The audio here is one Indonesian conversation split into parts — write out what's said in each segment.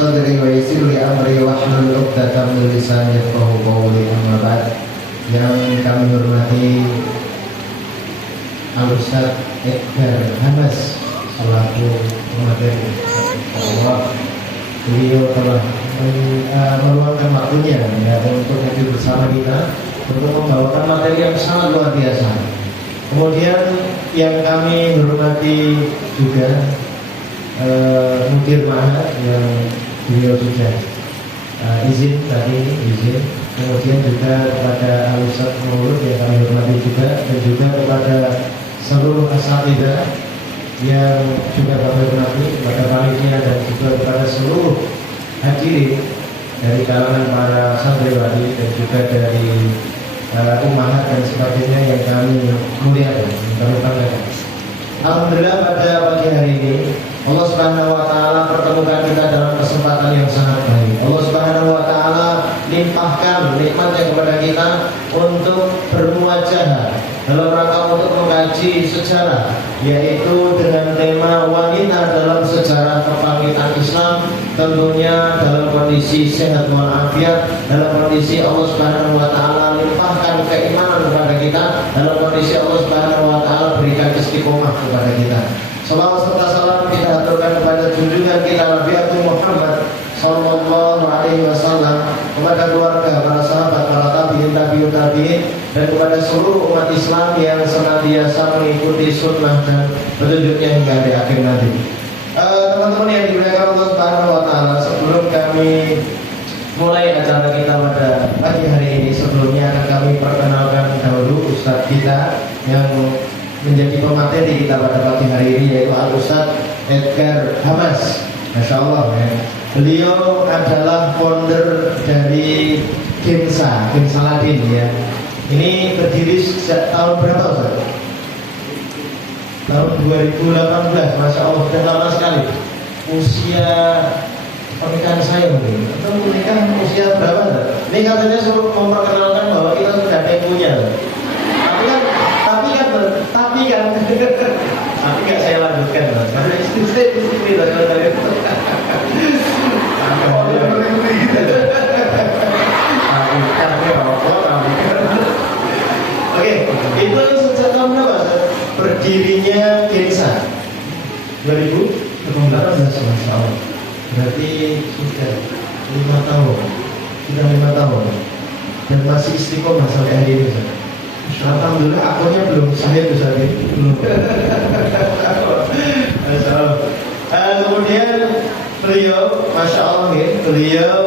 صدري ويسر لي أمري واحلل عقدة من lisani yafqahu qawli. Amma ba'd. Yang kami hormati Al-Ustaz Edgar Hamas selaku pemateri. Allah, beliau telah meluangkan waktunya untuk hadir bersama kita untuk membawakan materi yang sangat luar biasa. Kemudian yang kami hormati juga Mudir Ma'had yang beliau sudah izin. Kemudian juga kepada Al-Ustaz Maulud yang kami hormati juga, dan juga kepada seluruh asatidzah yang juga kami hormati, kepada panitia dan juga kepada seluruh hadirin dari kalangan para santriwati dan juga dari umahat dan sebagainya yang kami muliakan, kami banggakan. Alhamdulillah pada pagi hari ini Allah Subhanahu wa taala pertemukan kita dalam kesempatan yang sangat baik. Allah Subhanahu wa taala limpahkan nikmatnya kepada kita untuk bermuajahah dalam rangka untuk mengkaji sejarah, yaitu dengan tema wanita dalam sejarah kebangkitan Islam, tentunya dalam kondisi sehat walafiat, dalam kondisi Allah Subhanahu wa taala limpahkan keimanan kepada kita, dalam kondisi Allah Subhanahu wa taala berikan istiqomah kepada kita. Salawat serta salam kita aturkan kepada junjungan kita Nabi Muhammad sallallahu alaihi wasallam, kepada keluarga, para sahabat, para tabi'in, dan kepada seluruh umat Islam yang senantiasa mengikuti sunnah dan petunjuknya hingga hari akhir nanti. Teman-teman yang dimuliakan Allah Subhanahu wa taala, sebelum kami mulai acara kita pada pagi hari ini, sebelumnya akan kami perkenalkan dahulu Ustadz kita yang menjadi pemateri kita pada pagi hari ini, yaitu Al-Ustaz Edgar Hamas. Masya Allah ya. Beliau adalah founder dari Gensa Ladin ya. Ini berdiri sejak tahun berapa Ustaz? Tahun 2018. Masya Allah, sudah lama sekali. Usia pernikahan saya mungkin. Atau menikah usia berapa Ustaz? Ini katanya suruh memperkenalkan bahwa kita sudah ada yang punya. Tapi nggak saya lanjutkan Mas. Karena istri saya di sini Oke, itu sejak tahun berapa? Berdirinya Gensa 2018, Masya Allah. Berarti sudah 5 tahun. Dan masih istiqomah sampai hari ini. Alhamdulillah akunnya belum sahih tuh saat ini. Kemudian beliau, Masya Allah ya, beliau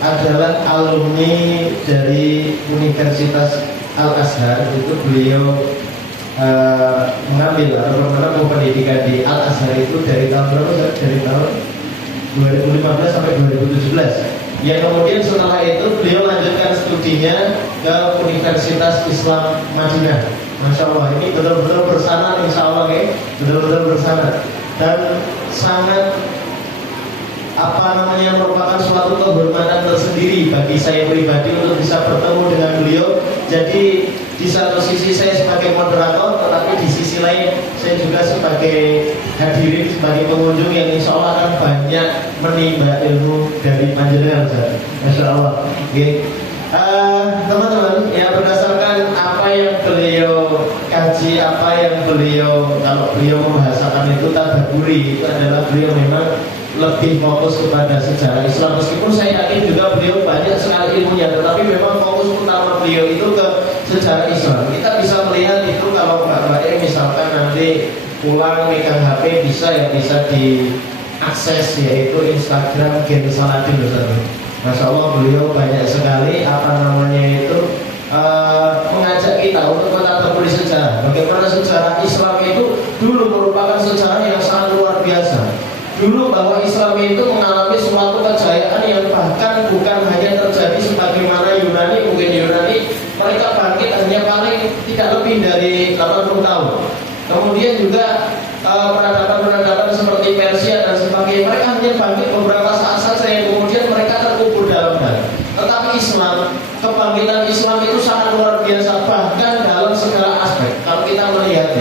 adalah alumni dari Universitas Al-Azhar. Itu beliau mengambil atau menempuh pendidikan di Al-Azhar itu dari tahun berapa? Dari tahun 2015 sampai 2017. Yang kemudian setelah itu beliau lanjutkan studinya ke Universitas Islam Madinah. Masya Allah, ini betul-betul bersama, insya Allah ya, betul-betul bersama. Dan sangat merupakan suatu kehormatan tersendiri bagi saya pribadi untuk bisa bertemu dengan beliau. Jadi di satu sisi saya sebagai moderator, tetapi di sisi lain saya juga sebagai hadirin, sebagai pengunjung yang insya Allah akan banyak menimba ilmu dari panjenengan. Masya Allah. Okay. Teman-teman, ya berdasarkan apa yang beliau kaji, apa yang kalau beliau membahasakan itu tadabburi, itu adalah beliau memang lebih fokus kepada sejarah Islam. Meskipun saya yakin juga beliau banyak sekali ilmunya, tetapi memang fokus utama beliau itu ke sejarah Islam. Kita bisa melihat itu kalau mbak-mbak misalkan nanti pulang megang HP bisa diakses, yaitu Instagram Gensa Ladin. Masya Allah, beliau banyak sekali mengajak kita untuk mentadabburi sejarah. Bagaimana sejarah Islam itu dulu merupakan sejarah yang sangat luar biasa. Dulu bahwa Islam itu mengalami suatu kejayaan yang bahkan bukan hanya terjadi sebagaimana Yunani. Mungkin Yunani mereka bangkit hanya paling tidak lebih dari 80 tahun. Kemudian juga peradaban-peradaban seperti Persia dan sebagainya, mereka hanya bangkit beberapa saat saja yang kemudian mereka terkubur dalam dan. Tetapi Islam, kebangkitan Islam itu sangat luar biasa, bahkan dalam segala aspek. Kalau kita melihat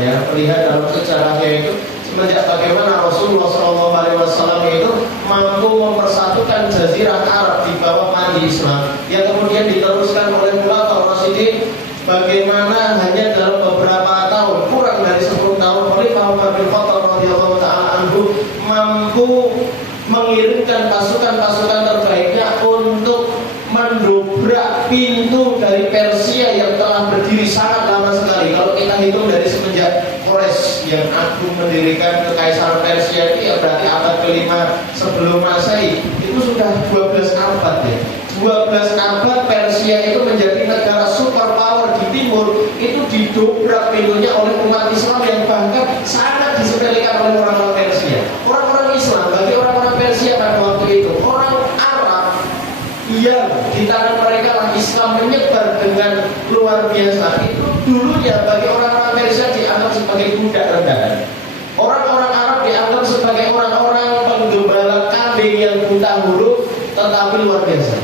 dalam sejarahnya itu, semenjak bagaimana Rasulullah SAW itu mampu mempersatukan jazirah Arab di bawah mandi Islam, yang kemudian diteruskan oleh Khulafaur Rasyidin. Bagaimana hanya dalam beberapa tahun, kurang dari 10 tahun, Khalifah Umar bin Khattab radhiyallahu taala anhu mampu mengirimkan pasukan-pasukan terbaiknya untuk mendobrak pintu dari Persia yang telah berdiri sangat lama sekali. Kalau kita hitung dari semenjak Quraisy yang agung mendirikan kekaisaran Persia itu, ya berarti abad ke-5 sebelum Masehi, itu sudah 12 abad ya. 12 abad Persia itu menjadi negara superpower di timur, itu didobrak pintunya oleh umat Islam yang bahkan sangat disepelekan oleh orang-orang Persia. Orang-orang Islam bagi orang-orang Persia pada waktu itu orang Arab yang di tangan mereka lah Islam menyebar dengan luar biasa. Itu dulunya bagi orang-orang Persia dianggap sebagai budak rendahan. Orang-orang Arab dianggap sebagai orang-orang penggembala kambing yang buta huruf, tetapi luar biasa.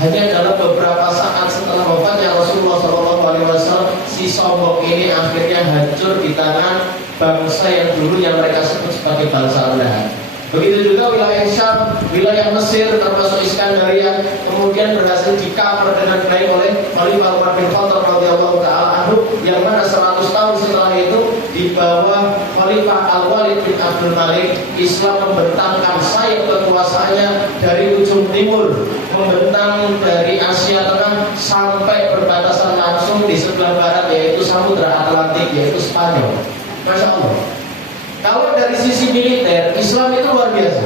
Hanya dalam beberapa saat setelah wafatnya Rasulullah SAW, si sombong ini akhirnya hancur di tangan bangsa yang dulunya mereka sebut sebagai bangsa rendahan. Begitu juga wilayah Syam, wilayah Mesir termasuk Iskandaria kemudian berhasil dikaper dengan baik oleh Khalifah Umar bin Khattab radhiyallahu taala anhu, yang mana 100 tahun setelah itu di bawah Khalifah Al-Walid bin Abdul Malik, Islam membentangkan sayap kekuasaannya dari ujung timur, membentang dari Asia Tengah sampai berbatasan langsung di sebelah barat, yaitu Samudra Atlantik, yaitu Spanyol. Masya Allah. Kalau dari sisi militer, Islam itu luar biasa.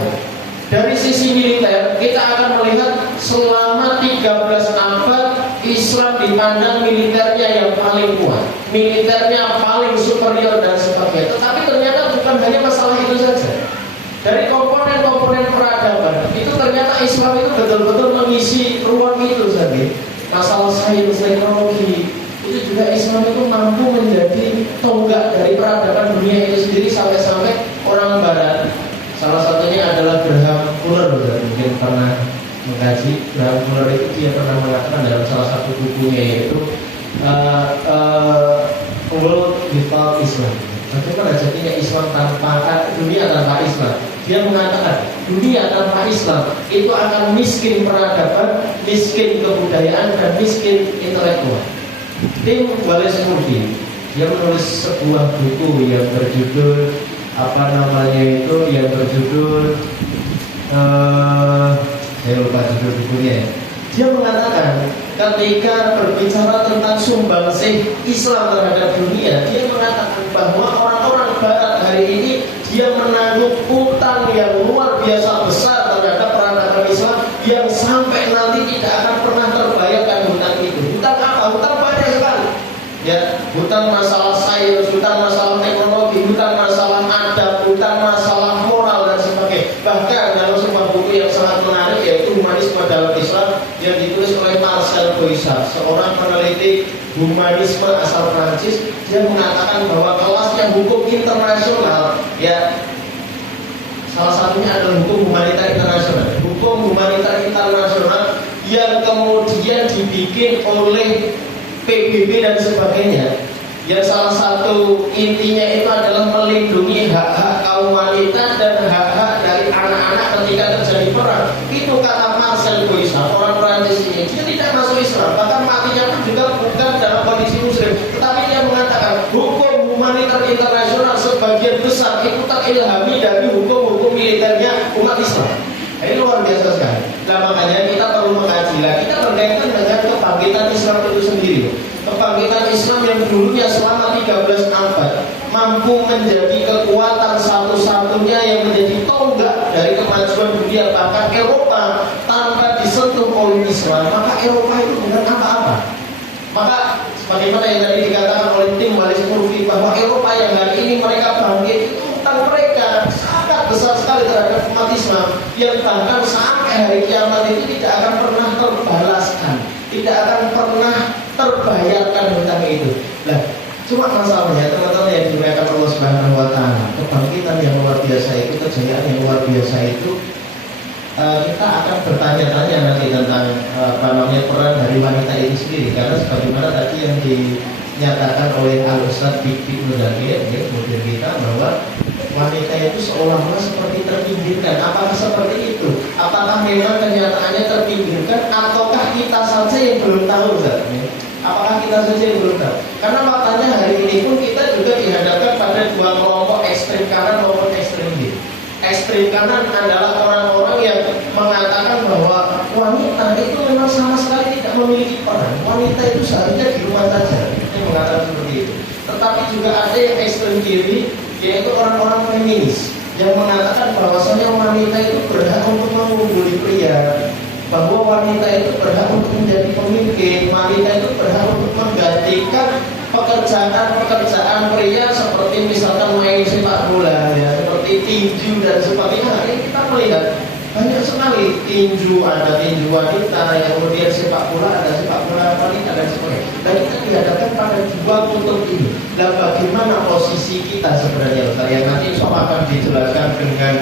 Dari sisi militer, kita akan melihat selama 13 abad Islam dipandang militernya yang paling kuat, militernya paling superior dan sebagainya. Tetapi ternyata bukan hanya masalah itu saja. Dari komponen-komponen peradaban itu ternyata Islam itu betul-betul mengisi ruang itu saja. Masalah sains, teknologi, itu juga Islam itu mampu menjadi tonggak dari peradaban dunia itu sendiri, sampai-sampai orang Barat, salah satunya adalah Graham Fuller, mungkin pernah mengkaji. Graham Fuller itu dia pernah mengatakan dalam salah satu bukunya, yaitu World Without Islam. Bagaimana jadinya Islam tanpa dunia tanpa Islam? Dia mengatakan dunia tanpa Islam itu akan miskin peradaban, miskin kebudayaan, dan miskin intelektual. Tim Wallace Murphy dia menulis sebuah buku yang berjudul saya lupa judul bukunya. Dia mengatakan ketika berbicara tentang sumbangsih Islam terhadap dunia, dia mengatakan bahwa orang-orang Barat hari ini dia menanggung utang yang luar biasa besar terhadap peradaban Islam, yang sampai nanti tidak akan pernah terbayarkan hutang itu. Hutang apa? Hutang banyak sekali. Ya, hutang masalah sains, hutang masalah teknologi, hutang masalah adab, hutang masalah moral dan sebagainya. Bahkan dalam sebuah buku yang sangat menarik, yaitu Humanisme dalam Islam, yang ditulis oleh Marcel Boissard, seorang peneliti humanisme asal Prancis, dia mengatakan bahwa kelasnya hukum internasional, ya salah satunya adalah hukum humanitar internasional. Hukum humanitar internasional yang kemudian dibikin oleh PBB dan sebagainya, yang salah satu intinya itu adalah melindungi hak-hak kaum wanita dan hak-hak dari anak-anak ketika terjadi perang. Itu kata Marcel Boissard, orang Prancis ini. Dia tidak masuk Islam, bahkan matinya pun juga bukan dalam kondisi muslim, tetapi dia mengatakan hukum humanitar internasional sebagian besar itu terilhami dari hukum-hukum militernya umat Islam. Ini luar biasa sekali. Nah, makanya kita perlu mengkaji. Kita berkaitan dengan kebangkitan Islam itu sendiri. Kebangkitan Islam yang dulunya selama 13 abad mampu menjadi kekuatan satu-satunya yang menjadi tonggak dari kemajuan dunia, bahkan Eropa tanpa disentuh oleh Islam, maka Eropa itu bukan apa-apa. Maka sebagaimana yang tadi dikatakan oleh tim Wallace Murphy, bahwa Eropa yang hari ini mereka bangkit itu utang mereka sangat besar sekali terhadap umat Islam, yang bahkan sampai hari kiamat itu tidak akan pernah terbalaskan, tidak akan pernah terbayarkan hutang itu. Nah, cuma masalahnya teman-teman yang dimuliakan Allah Subhanahu wa taala, kebangkitan yang luar biasa itu, kejayaan yang luar biasa itu, kita akan bertanya-tanya nanti tentang peran dari wanita itu sendiri, karena sebagaimana tadi yang dinyatakan oleh Al-Ustadz Bik Mudakir, kemudian kita, bahwa wanita itu seolah-olah seperti terpinggirkan. Apakah seperti itu? Apakah memang kenyataannya terpinggirkan, ataukah kita saja yang belum tahu, Ustaz? Apakah kita saja yang belum tahu? Karena faktanya hari ini pun kita juga dihadapkan pada dua kelompok, ekstrem kanan maupun ekstrem kiri. Ekstrem kanan adalah orang-orang yang mengatakan bahwa wanita itu memang sama sekali tidak memiliki peran. Wanita itu seharusnya di rumah saja. Yang mengatakan seperti itu. Tetapi juga ada yang ekstrem kiri, yaitu orang-orang feminis yang mengatakan bahwasanya wanita itu berhak untuk mengungguli pria, bahwa wanita itu berhak untuk menjadi pemimpin, wanita itu berhak untuk menggantikan pekerjaan pria seperti misalkan main sepak bola, ya, seperti tinju dan sebagainya. Hari ini kita melihat banyak sekali tinju, ada tinju wanita, yang kemudian sepak bola ada sepak bola wanita dan sebagainya. Dan kita dihadapkan pada dua kutub ini. Dan bagaimana posisi kita sebenarnya, Ustaz? Yang nanti insya Allah akan dijelaskan dengan